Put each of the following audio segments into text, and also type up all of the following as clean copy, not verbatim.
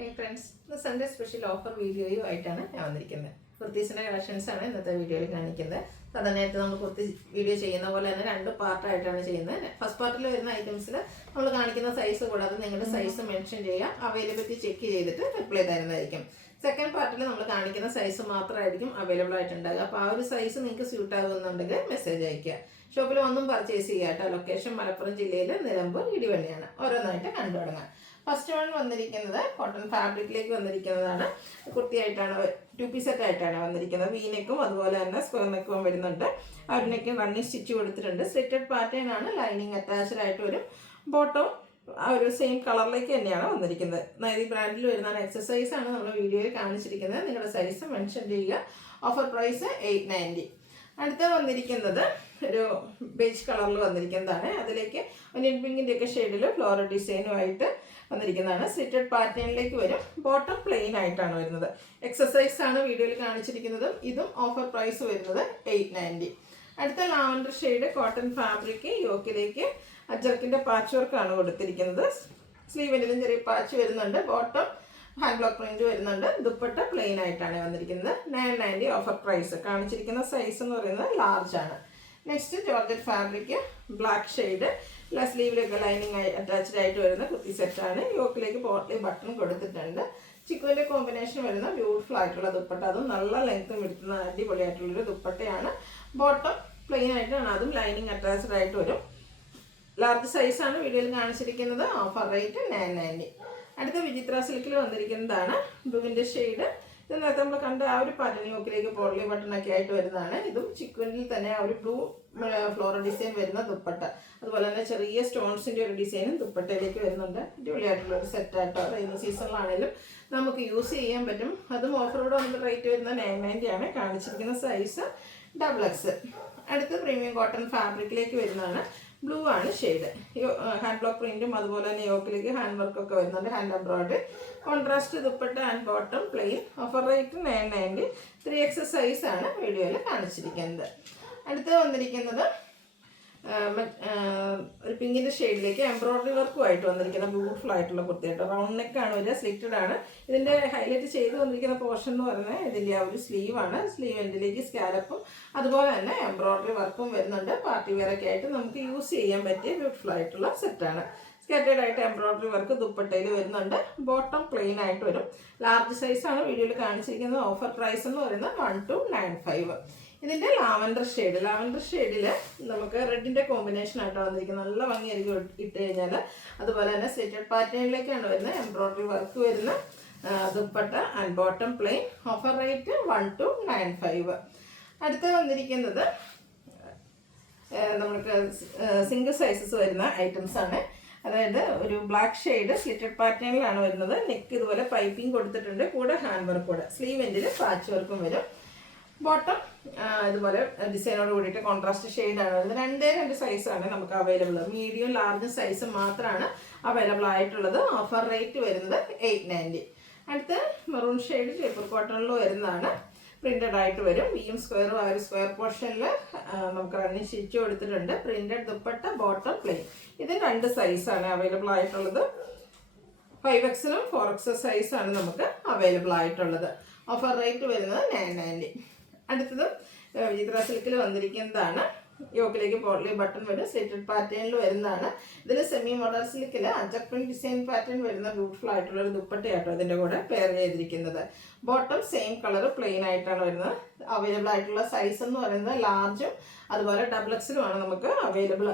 Hey friends, the Sunday special offer video ആയിട്ടാണ് ഞാൻ വന്നിരിക്കുന്നത്. കുർത്തീസിൻ്റെ കളക്ഷൻസ് ആണ് ഇന്നത്തെ വീഡിയോയിൽ കാണിക്കുന്നത്. സാധാരണയായിട്ട് നമ്മൾ കുർത്തി വീഡിയോ ചെയ്യുന്ന പോലെ തന്നെ രണ്ട് പാർട്ടായിട്ടാണ് ചെയ്യുന്നത്. ഫസ്റ്റ് പാർട്ടിൽ വരുന്ന ഐറ്റംസിൽ നമ്മൾ കാണിക്കുന്ന സൈസ് കൂടാതെ നിങ്ങളുടെ സൈസ് മെൻഷൻ ചെയ്യുക, അവൈലബിലിറ്റി ചെക്ക് ചെയ്തിട്ട് റിപ്ലൈ തരുന്നതായിരിക്കും. സെക്കൻഡ് പാർട്ടിൽ നമ്മൾ കാണിക്കുന്ന സൈസ് മാത്രമായിരിക്കും അവൈലബിൾ ആയിട്ടുണ്ടാകുക. അപ്പോൾ ആ ഒരു സൈസ് നിങ്ങൾക്ക് സ്യൂട്ട് ആകുന്നുണ്ടെങ്കിൽ മെസ്സേജ് അയയ്ക്കുക. ഷോപ്പിൽ വന്നും പർച്ചേസ് ചെയ്യുക കേട്ടോ. ലൊക്കേഷൻ മലപ്പുറം ജില്ലയിൽ നിലമ്പൂർ ഇടിവള്ളിയാണ്. ഓരോന്നായിട്ട് കണ്ടു തുടങ്ങാം. ഫസ്റ്റ് വൺ വന്നിരിക്കുന്നത് കോട്ടൺ ഫാബ്രിക്കിലേക്ക് വന്നിരിക്കുന്നതാണ്. കുർത്തിയായിട്ടാണ്, 2 പീസ് സെറ്റ് ആയിട്ടാണ് വന്നിരിക്കുന്നത്. വി നെക്കും അതുപോലെ തന്നെ സ്ക്വയർ നെക്കും വരുന്നുണ്ട്. ആ ഒരു നെക്കും റണ്ണിങ് സ്റ്റിച്ച് കൊടുത്തിട്ടുണ്ട്. സ്ലിറ്റഡ് പാറ്റേൺ ആണ്. ലൈനിങ് അറ്റാച്ച്ഡ് ആയിട്ട് വരും. ബോട്ടം ആ ഒരു സെയിം കളറിലേക്ക് തന്നെയാണ് വന്നിരിക്കുന്നത്. നൈതി ബ്രാൻഡിൽ വരുന്നതാണ്. എക്സസൈസ് ആണ് നമ്മൾ വീഡിയോയിൽ കാണിച്ചിരിക്കുന്നത്. നിങ്ങളുടെ സൈസ് മെൻഷൻ ചെയ്യുക. Offer price 890. അടുത്ത വന്നിരിക്കുന്നത് ഒരു ബേജ് കളറിൽ വന്നിരിക്കുന്നതാണ്. അതിലേക്ക് ഒനിയൻ പിങ്കിൻ്റെ ഒക്കെ ഷെയ്ഡിൽ ഫ്ലോറൽ ഡിസൈനുമായിട്ട് വന്നിരിക്കുന്നതാണ്. സ്ലിറ്റഡ് പാറ്റേണിലേക്ക് വരും. ബോട്ടം പ്ലെയിൻ ആയിട്ടാണ് വരുന്നത്. എക്സസൈസ് ആണ് വീഡിയോയിൽ കാണിച്ചിരിക്കുന്നതും. ഇതും ഓഫർ പ്രൈസ് വരുന്നത് 890. അടുത്ത ലാവൻഡർ ഷെയ്ഡ് കോട്ടൺ ഫാബ്രിക്. യോക്കിലേക്ക് അജർക്കിൻ്റെ പാച്ച് വർക്കാണ് കൊടുത്തിരിക്കുന്നത്. സ്ലീവിലും ചെറിയ പാച്ച് വരുന്നുണ്ട്. ബോട്ടം ഹാൻഡ് ബ്ലോക്ക് പ്രിന്റ് വരുന്നുണ്ട്. ദുപ്പട്ട പ്ലെയിൻ ആയിട്ടാണ് വന്നിരിക്കുന്നത്. 990 ഓഫർ പ്രൈസ്. കാണിച്ചിരിക്കുന്ന സൈസ് എന്ന് പറയുന്നത് ലാർജ് ആണ്. Next georgette fabric black shade. സ്ലീവിലൊക്കെ ലൈനിങ് അറ്റാച്ച്ഡ് ആയിട്ട് വരുന്ന കുർത്തി സെറ്റാണ്. യോക്കിലേക്ക് പോർട്ട്ലി ബട്ടൺ കൊടുത്തിട്ടുണ്ട്. ചിക്കുവിൻ്റെ കോമ്പിനേഷൻ വരുന്ന ബ്യൂട്ടിഫുൾ ആയിട്ടുള്ള ദുപ്പട്ട. അതും നല്ല ലെങ്ത്തും എടുക്കുന്ന അടിപൊളിയായിട്ടുള്ളൊരു ദുപ്പട്ടയാണ്. ബോട്ടം പ്ലെയിൻ ആയിട്ടാണ്, അതും ലൈനിങ് അറ്റാച്ച്ഡ് ആയിട്ട് വരും. ലാർജ് സൈസാണ് വീഡിയോയിൽ കാണിച്ചിരിക്കുന്നത്. Offer rate 990. അടുത്ത വിചിത്ര സിൽക്കിൽ വന്നിരിക്കുന്നതാണ്. ബ്ലൂവിൻ്റെ ഷെയ്ഡ്. ഇതിനകത്ത് നമ്മൾ കണ്ട ആ ഒരു പാറ്റേൺ യോക്കിലേക്ക് പോർലി ബട്ടണൊക്കെ ആയിട്ട് വരുന്നതാണ്. ഇതും ചിക്കുനിൽ തന്നെ ആ ഒരു ബ്ലൂ ഫ്ലോറൽ ഡിസൈൻ വരുന്ന ദുപ്പട്ട. അതുപോലെ തന്നെ ചെറിയ സ്റ്റോൺസിൻ്റെ ഒരു ഡിസൈനും ദുപ്പട്ടയിലേക്ക് വരുന്നുണ്ട്. അടിപൊളിയായിട്ടുള്ള ഒരു സെറ്റായിട്ടോ. റെയിനി സീസണിലാണെങ്കിലും നമുക്ക് യൂസ് ചെയ്യാൻ പറ്റും. അതും ഓഫറോട് വന്നിട്ട് റേറ്റ് വരുന്ന 990 ആണ്. കാണിച്ചിരിക്കുന്ന സൈസ് XXL. അടുത്ത് പ്രീമിയം കോട്ടൺ ഫാബ്രിക്കിലേക്ക് വരുന്നതാണ്. ബ്ലൂ ആണ് ഷെയ്ഡ്. ഹാൻഡ് ബ്ലോക്ക് പ്രിന്റും അതുപോലെ തന്നെ യോക്കിലേക്ക് ഹാൻഡ് വർക്കൊക്കെ വരുന്നുണ്ട്. Hand embroidery. Contrast dupatta and bottom plain. Offer rate 990. 3XL സൈസാണ് വീഡിയോയിൽ കാണിച്ചിരിക്കുന്നത്. അടുത്ത് വന്നിരിക്കുന്നത് ഒരു പിങ്കിൻ്റെ ഷെയ്ഡിലേക്ക് എംബ്രോയിഡറി വർക്കുമായിട്ട് വന്നിരിക്കുന്ന ബ്യൂട്ടിഫുൾ ആയിട്ടുള്ള കുർത്തിയായിട്ട്. റൗണ്ട് നെക്കാണ് വരിക. സ്ലിറ്റഡ് ആണ്. ഇതിൻ്റെ ഹൈലൈറ്റ് ചെയ്ത് വന്നിരിക്കുന്ന പോർഷൻ എന്ന് പറയുന്നത് ഇതിൻ്റെ ആ ഒരു സ്ലീവാണ്. സ്ലീവ് എൻഡിലേക്ക് സ്കാലപ്പും അതുപോലെ തന്നെ എംബ്രോയിഡറി വർക്കും വരുന്നുണ്ട്. പാർട്ടി വെയറൊക്കെ ആയിട്ട് നമുക്ക് യൂസ് ചെയ്യാൻ പറ്റിയ ബ്യൂട്ടിഫുൾ ആയിട്ടുള്ള സെറ്റാണ്. സ്കാറ്റേഡ് ആയിട്ട് എംബ്രോയിഡറി വർക്ക് ദുപ്പട്ടയിൽ വരുന്നുണ്ട്. ബോട്ടം പ്ലെയിൻ ആയിട്ട് വരും. ലാർജ് സൈസാണ് വീഡിയോയിൽ കാണിച്ചിരിക്കുന്നത്. ഓഫർ പ്രൈസ് എന്ന് പറയുന്നത് 1295. ഇതിൻ്റെ ലാവൻഡർ ഷെയ്ഡ്. ലാവൻഡർ ഷെയ്ഡിൽ നമുക്ക് റെഡിൻ്റെ കോമ്പിനേഷൻ ആയിട്ടാണ് വന്നിരിക്കുന്നത്. നല്ല ഭംഗിയായിരിക്കും ഇട്ട് കഴിഞ്ഞാൽ. അതുപോലെ തന്നെ സ്ലിറ്റഡ് പാറ്റേണിലേക്കാണ് വരുന്നത്. എംബ്രോയിഡറി വർക്ക് വരുന്ന dupatta and bottom plain. Offer rate 1295. അടുത്ത് വന്നിരിക്കുന്നത് നമുക്ക് സിംഗിൾ സൈസസ് വരുന്ന ഐറ്റംസ് ആണ്. അതായത് ഒരു ബ്ലാക്ക് ഷെയ്ഡ് സ്ലിറ്റഡ് പാറ്റേണിലാണ് വരുന്നത്. നെക്ക് ഇതുപോലെ പൈപ്പിംഗ് കൊടുത്തിട്ടുണ്ട്. കൂടെ ഹാൻഡ് വർക്ക് കൂടെ. സ്ലീവ് എൻഡിൽ പാച്ച് വർക്കും വരും. ബോട്ടം ഇതുപോലെ ഡിസൈനോട് കൂടിയിട്ട് കോൺട്രാസ്റ്റ് ഷെയ്ഡാണ് വരുന്നത്. രണ്ട് സൈസാണ് നമുക്ക് അവൈലബിൾ. മീഡിയം ലാർജ് സൈസ് മാത്രമാണ് അവൈലബിൾ ആയിട്ടുള്ളത്. ഓഫർ റേറ്റ് വരുന്നത് 890. അടുത്ത് മെറൂൺ ഷെയ്ഡ് ജയ്പൂർ കോട്ടണിൽ വരുന്നതാണ്. പ്രിന്റഡ് ആയിട്ട് വരും. വിയും സ്ക്വയറും ആ ഒരു സ്ക്വയർ പോർഷനിൽ നമുക്ക് റണ്ണിങ് സ്റ്റിച്ച് കൊടുത്തിട്ടുണ്ട്. Printed dupatta, bottom plain. ഇത് 2 സൈസാണ് അവൈലബിൾ ആയിട്ടുള്ളത്. 5XL 4XL സൈസാണ് നമുക്ക് അവൈലബിൾ ആയിട്ടുള്ളത്. ഓഫർ റേറ്റ് വരുന്നത് 990. അടുത്തത് വിചിത്ര സിൽക്കിൽ വന്നിരിക്കുന്നതാണ്. യോക്കിലേക്ക് പോർലി ബട്ടൺ വരും. സ്ലിറ്റഡ് പാറ്റേണിൽ വരുന്നതാണ്. ഇതിൽ സെമി മോഡൽ സിൽക്കിൽ അജക്പിൻ ഡിസൈൻ പാറ്റേൺ വരുന്ന ബ്യൂട്ടിഫുൾ ആയിട്ടുള്ള ഒരു ദുപ്പട്ടയാട്ടോ ഇതിൻ്റെ കൂടെ പെയർ ചെയ്തിരിക്കുന്നത്. ബോട്ടം സെയിം കളർ പ്ലെയിൻ ആയിട്ടാണ് വരുന്നത്. അവൈലബിൾ ആയിട്ടുള്ള സൈസ് എന്ന് പറയുന്നത് ലാർജും അതുപോലെ XXL ആണ് നമുക്ക് അവൈലബിൾ.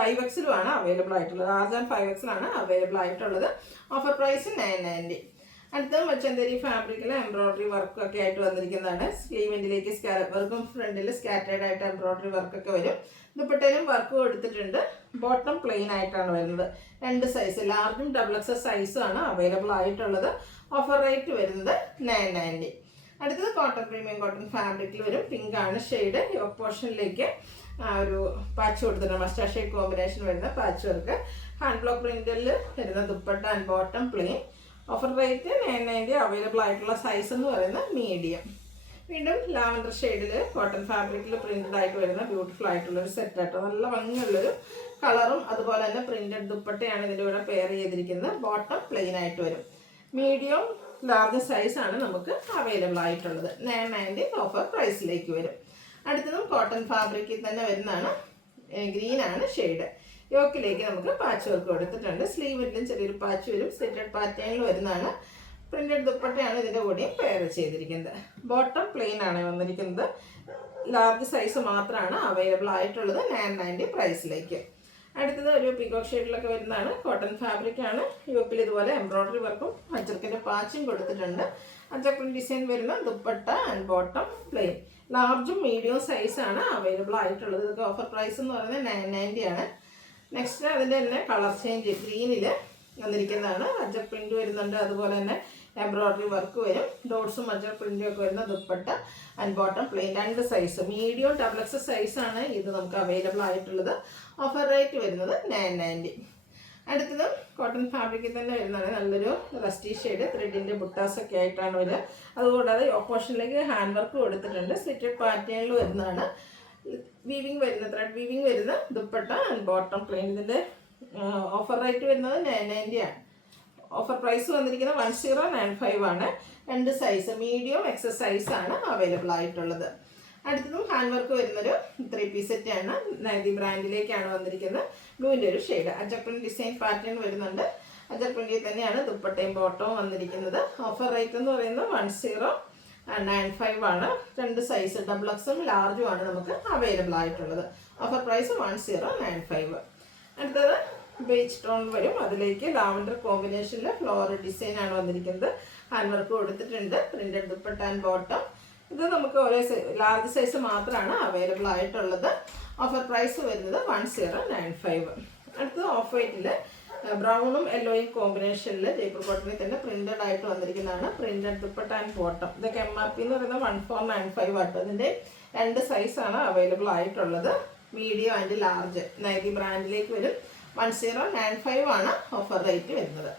5XL ആണ് അവൈലബിൾ ആയിട്ടുള്ളത്. ലാർജ് ആൻഡ് 5XL ആണ് അവൈലബിൾ ആയിട്ടുള്ളത്. Offer price 990. അടുത്ത മച്ചന്തേരി ഫാബ്രിക്കിൽ എംബ്രോയിഡറി വർക്കൊക്കെ ആയിട്ട് വന്നിരിക്കുന്നതാണ്. സ്ലീവ് എൻഡിലേക്ക് സ്കാലപ്പ് വർക്കും ഫ്രണ്ടിൽ സ്കാറ്റേഡ് ആയിട്ട് എംബ്രോയിഡറി വർക്കൊക്കെ വരും. ദുപ്പട്ടയിലും വർക്ക് കൊടുത്തിട്ടുണ്ട്. ബോട്ടം പ്ലെയിൻ ആയിട്ടാണ് വരുന്നത്. 2 സൈസ് ലാർജും XXL സൈസും ആണ് അവൈലബിൾ ആയിട്ടുള്ളത്. ഓഫർ റേറ്റ് വരുന്നത് 990. അടുത്തത് കോട്ടൺ പ്രീമിയം കോട്ടൺ ഫാബ്രിക്കിൽ വരും. പിങ്ക് ആണ് ഷെയ്ഡ്. യോക്ക് പോർഷനിലേക്ക് ഒരു പാച്ച് കൊടുത്തിട്ടുണ്ട്. മസ്റ്റാർഡ് ഷെയ്ഡ് കോമ്പിനേഷൻ വരുന്ന പാച്ച് വർക്ക്. ഹാൻഡ് ബ്ലോക്ക് പ്രിന്റിൽ വരുന്ന dupatta and bottom plain. Offer rate 990. Available ആയിട്ടുള്ള സൈസ് എന്ന് പറയുന്നത് മീഡിയം. വീണ്ടും ലാവൻഡർ ഷെയ്ഡിൽ കോട്ടൺ ഫാബ്രിക്കിൽ പ്രിന്റഡ് ആയിട്ട് വരുന്ന ബ്യൂട്ടിഫുൾ ആയിട്ടുള്ളൊരു സെറ്റാട്ടോ. നല്ല ഭംഗിയുള്ളൊരു കളറും അതുപോലെ തന്നെ പ്രിന്റഡ് ദുപ്പട്ടയാണ് ഇതിൻ്റെ കൂടെ പെയർ ചെയ്തിരിക്കുന്നത്. ബോട്ടം പ്ലെയിൻ ആയിട്ട് വരും. മീഡിയം ലാർജ് സൈസാണ് നമുക്ക് അവൈലബിൾ ആയിട്ടുള്ളത്. 990 ഓഫർ പ്രൈസിലേക്ക് വരും. അടുത്തതും കോട്ടൺ ഫാബ്രിക്കിൽ തന്നെ വരുന്നതാണ്. ഗ്രീനാണ് ഷെയ്ഡ്. യോക്കിലേക്ക് നമുക്ക് പാച്ച് വർക്ക് കൊടുത്തിട്ടുണ്ട്. സ്ലീവിലും ചെറിയൊരു പാച്ച് വരും. സ്ലിറ്റഡ് പാറ്റേണിൽ വരുന്നതാണ്. പ്രിന്റഡ് ദുപ്പട്ടയാണ് ഇതിൻ്റെ കൂടെയും പെയർ ചെയ്തിരിക്കുന്നത്. ബോട്ടം പ്ലെയിൻ ആണ് വന്നിരിക്കുന്നത്. ലാർജ് സൈസ് മാത്രമാണ് അവൈലബിൾ ആയിട്ടുള്ളത് 990 പ്രൈസിലേക്ക്. അടുത്തത് ഒരു പീകോക്ക് ഷെയ്ഡിലൊക്കെ വരുന്നതാണ്. കോട്ടൺ ഫാബ്രിക് ആണ്. യോക്കിൽ ഇതുപോലെ എംബ്രോയ്ഡറി വർക്കും അജർക്കിൻ്റെ പാച്ചും കൊടുത്തിട്ടുണ്ട്. അജർക്ക് ഡിസൈൻ വരുന്ന ദുപ്പട്ട ആൻഡ് ബോട്ടം പ്ലെയിൻ. ലാർജും മീഡിയം സൈസാണ് അവൈലബിൾ ആയിട്ടുള്ളത്. ഇതൊക്കെ ഓഫർ പ്രൈസ് എന്ന് പറയുന്നത് 990 ആണ്. നെക്സ്റ്റ് അതിൻ്റെ തന്നെ കളർ ചേഞ്ച് ഗ്രീനിൽ വന്നിരിക്കുന്നതാണ്. അജർ പ്രിന്റ് വരുന്നുണ്ട്. അതുപോലെ തന്നെ എംബ്രോയ്ഡറി വർക്ക് വരും. ഡോട്ട്സും അജർ പ്രിന്റും ഒക്കെ വരുന്ന dupatta and bottom plain. 2 size medium XXL സൈസാണ് ഇത് നമുക്ക് അവൈലബിൾ ആയിട്ടുള്ളത്. ഓഫർ റേറ്റ് വരുന്നത് 990. അടുത്തത് കോട്ടൺ ഫാബ്രിക്കിൽ തന്നെ വരുന്നതാണ്. നല്ലൊരു റസ്റ്റി ഷെയ്ഡ് ത്രെഡിൻ്റെ ബുട്ടാസൊക്കെ ആയിട്ടാണ് വരിക. അതുകൂടാതെ ഓപ്പോഷനിലേക്ക് ഹാൻഡ് വർക്ക് കൊടുത്തിട്ടുണ്ട്. സ്ലിറ്റഡ് പാറ്റേണിൽ വരുന്നതാണ്. വീവിങ് വരുന്ന ത്രെഡ് വീവിങ് വരുന്ന ദുപ്പട്ട ആൻഡ് ബോട്ടം പ്ലെയിൻ. ഇതിൻ്റെ ഓഫർ റേറ്റ് വരുന്നത് 990 ആണ്. ഓഫർ പ്രൈസ് വന്നിരിക്കുന്നത് 1095 ആണ്. 2 സൈസ് മീഡിയം XXL സൈസാണ് അവൈലബിൾ ആയിട്ടുള്ളത്. അടുത്തതും ഹാൻഡ് വർക്ക് വരുന്നൊരു 3 പീസ് സെറ്റ് ആണ്. നൈതി ബ്രാൻഡിലേക്കാണ് വന്നിരിക്കുന്നത്. ബ്ലൂവിൻ്റെ ഒരു ഷെയ്ഡ്. അജർപ്രിന്റ് ഡിസൈൻ പാറ്റേൺ വരുന്നുണ്ട്. അജർപ്രിന്റിൽ തന്നെയാണ് ദുപ്പട്ടയും ബോട്ടവും വന്നിരിക്കുന്നത്. ഓഫർ റേറ്റ് എന്ന് പറയുന്നത് 1095 ആണ്. 2 സൈസ് XXL ലാർജും ആണ് നമുക്ക് അവൈലബിൾ ആയിട്ടുള്ളത്. Offer price 1095. അടുത്തത് ബേജ് ടോൺ വരും. അതിലേക്ക് ലാവൻഡർ കോമ്പിനേഷനിൽ ഫ്ലോറൽ ഡിസൈൻ ആണ് വന്നിരിക്കുന്നത്. ഹാൻഡ് വർക്ക് കൊടുത്തിട്ടുണ്ട്. Printed dupatta and bottom. ഇത് നമുക്ക് ഒരേ ലാർജ് സൈസ് മാത്രമാണ് അവൈലബിൾ ആയിട്ടുള്ളത്. ഓഫർ പ്രൈസ് വരുന്നത് 1095. അടുത്തത് ഓഫ് വൈറ്റിൽ ബ്രൗണും യെല്ലോയും കോമ്പിനേഷനിൽ ജയ്പൂർ കോട്ടണിൽ തന്നെ പ്രിന്റഡ് ആയിട്ട് വന്നിരിക്കുന്നതാണ്. Printed dupatta and bottom. ഇതൊക്കെ MRP എന്ന് പറയുന്നത് 1495 ആട്ടോ. ഇതിൻ്റെ 2 സൈസാണ് അവൈലബിൾ ആയിട്ടുള്ളത്. Medium and large. നൈതി ബ്രാൻഡിലേക്ക് വരും. 1095 ആണ് ഓഫർ റേറ്റ് വരുന്നത്.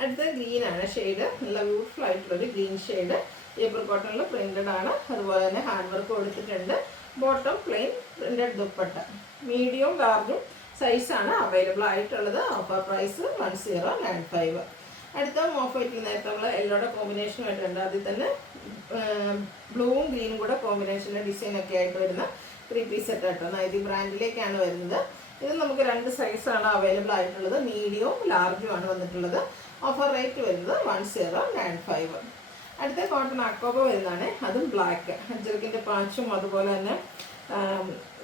അടുത്ത ഗ്രീൻ ആണ് ഷെയ്ഡ്. നല്ല ബ്യൂട്ടിഫുൾ ആയിട്ടുള്ളൊരു ഗ്രീൻ ഷെയ്ഡ്. ജയ്പൂർ കോട്ടണിൽ പ്രിന്റഡ് ആണ്. അതുപോലെ തന്നെ ഹാൻഡ് വർക്ക് കൊടുത്തിട്ടുണ്ട്. Bottom plain printed dupatta. Medium ലാർജും സൈസാണ് അവൈലബിൾ ആയിട്ടുള്ളത്. Offer price 1095. അടുത്ത ഓഫ് വൈറ്റിൽ നേരത്തെ നമ്മൾ യെല്ലോയുടെ കോമ്പിനേഷൻ ആയിട്ടുണ്ട്. അതിൽ തന്നെ ബ്ലൂവും ഗ്രീനും കൂടെ കോമ്പിനേഷൻ്റെ ഡിസൈനൊക്കെ ആയിട്ട് വരുന്ന 3 പീസ് സെറ്റ് ആട്ടോ. നൈതി ബ്രാൻഡിലേക്കാണ് വരുന്നത്. ഇത് നമുക്ക് 2 സൈസാണ് അവൈലബിൾ ആയിട്ടുള്ളത്. മീഡിയവും ലാർജും ആണ് വന്നിട്ടുള്ളത്. ഓഫർ റേറ്റ് വരുന്നത് 1095. അടുത്ത കോട്ടൺ അക്കോബ വരുന്നതാണ്. അതും ബ്ലാക്ക്. അജർക്കിൻ്റെ പാച്ചും അതുപോലെ തന്നെ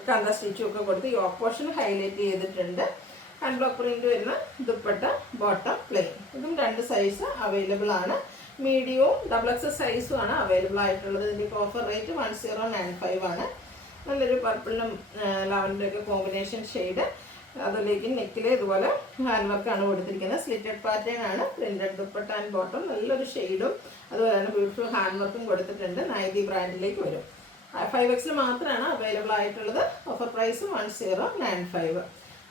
കന്ത സ്റ്റിച്ചും ഒക്കെ കൊടുത്ത് ഈ ഓപ്പോഷൻ ഹൈലൈറ്റ് ചെയ്തിട്ടുണ്ട്. ഹാൻഡ് ബ്ലോക്ക് പ്രിന്റ് വരുന്ന ദുപ്പട്ട ബോട്ടം പ്ലെയിൻ. ഇതും 2 സൈസ് അവൈലബിൾ ആണ്. മീഡിയവും XXL സൈസും ആണ് അവൈലബിൾ ആയിട്ടുള്ളത്. ഇതിൻ്റെ ഓഫർ റേറ്റ് 1095 ആണ്. നല്ലൊരു പർപ്പിളിനും ലാവൻഡറൊക്കെ കോമ്പിനേഷൻ ഷെയ്ഡ്. അതിലേക്ക് നെക്കിൽ ഇതുപോലെ ഹാൻഡ് വർക്കാണ് കൊടുത്തിരിക്കുന്നത്. സ്ലിറ്റഡ് പാറ്റേൺ ആണ്. Printed dupatta and bottom. നല്ലൊരു ഷെയ്ഡും അതുപോലെ തന്നെ ബ്യൂട്ടിഫുൾ ഹാൻഡ് വർക്കും കൊടുത്തിട്ടുണ്ട്. നൈതി ബ്രാൻഡിലേക്ക് വരും. 5XL മാത്രമാണ് അവൈലബിൾ ആയിട്ടുള്ളത്. Offer price 1095.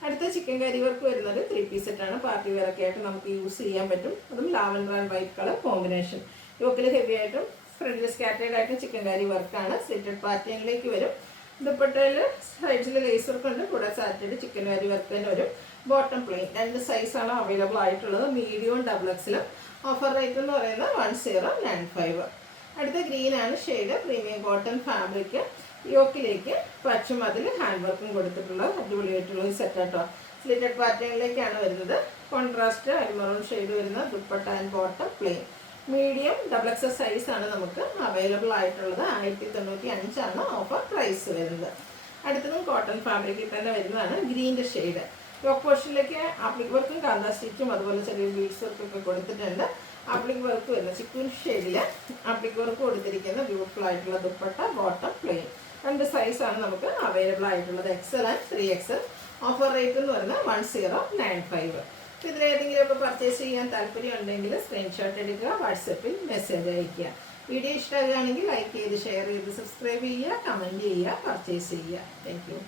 അടുത്ത ചിക്കൻ കറി വർക്ക് വരുന്നത് 3 പീസ് സെറ്റാണ്. പാർട്ടി വെയർ ഒക്കെ ആയിട്ട് നമുക്ക് യൂസ് ചെയ്യാൻ പറ്റും. അതും lavender and white colour combination. യോക്കിൽ ഹെവി ആയിട്ടും ഫ്രണ്ടിൽ സ്കാറ്റേഡ് ആയിട്ടും ചിക്കൻ കറി വർക്കാണ്. സ്ലിറ്റഡ് പാറ്റേണിലേക്ക് വരും. ദുപ്പട്ടയിൽ സൈഡ്സിൽ ലേസ് വർക്ക് ഉണ്ട്. കൂടെ സാറ്റഡ് ചിക്കൻ കറി വർക്ക് തന്നെ വരും. Bottom plain. 2 സൈസാണ് അവൈലബിൾ ആയിട്ടുള്ളത്. മീഡിയവും XXL. ഓഫർ റേറ്റ് എന്ന് പറയുന്നത് 1095. അടുത്ത ഗ്രീൻ ആണ് ഷെയ്ഡ്. Premium cotton fabric. യോക്കിലേക്ക് പച്ചും അതിൽ ഹാൻഡ് വർക്കും കൊടുത്തിട്ടുള്ള അടിപൊളിയായിട്ടുള്ള ഒരു സെറ്റാട്ടോ. സ്ലിറ്റഡ് പാറ്റേണിലേക്കാണ് വരുന്നത്. കോൺട്രാസ്റ്റ് അരിമറൂൺ ഷെയ്ഡ് വരുന്ന dupatta and bottom plain. Medium XXL സൈസാണ് നമുക്ക് അവൈലബിൾ ആയിട്ടുള്ളത്. 1095 ആണ് ഓഫർ പ്രൈസ് വരുന്നത്. അടുത്തതും കോട്ടൺ ഫാബ്രിക്കിൽ തന്നെ വരുന്നതാണ്. ഗ്രീൻ്റെ ഷെയ്ഡ്. യോക്ക് പോർഷനിലേക്ക് ആപ്ലിക് വർക്കും കാന്ത സ്റ്റിച്ചും അതുപോലെ ചെറിയ ബീഡ്സ് വർക്കൊക്കെ കൊടുത്തിട്ടുണ്ട്. ആപ്ലിക് വർക്ക് വരുന്ന ചിക്കൻ ഷെയ്ഡിൽ ആപ്ലിക് വർക്ക് കൊടുത്തിരിക്കുന്ന ബ്യൂട്ടിഫുൾ ആയിട്ടുള്ള ദുപ്പട്ട ബോട്ടം പ്ലെയിൻ. 2 സൈസാണ് നമുക്ക് അവൈലബിൾ ആയിട്ടുള്ളത്. XL and 3XL. Offer rate എന്ന് പറയുന്നത് 1095. ഇതിലേതെങ്കിലുമൊക്കെ പർച്ചേസ് ചെയ്യാൻ താല്പര്യം ഉണ്ടെങ്കിൽ സ്ക്രീൻഷോട്ട് എടുക്കുക. വാട്സപ്പിൽ മെസ്സേജ് അയയ്ക്കുക. വീഡിയോ ഇഷ്ടമാകുകയാണെങ്കിൽ ലൈക്ക് ചെയ്ത് ഷെയർ ചെയ്ത് സബ്സ്ക്രൈബ് ചെയ്യുക, കമൻറ്റ് ചെയ്യുക, പർച്ചേസ് ചെയ്യുക. Thank you.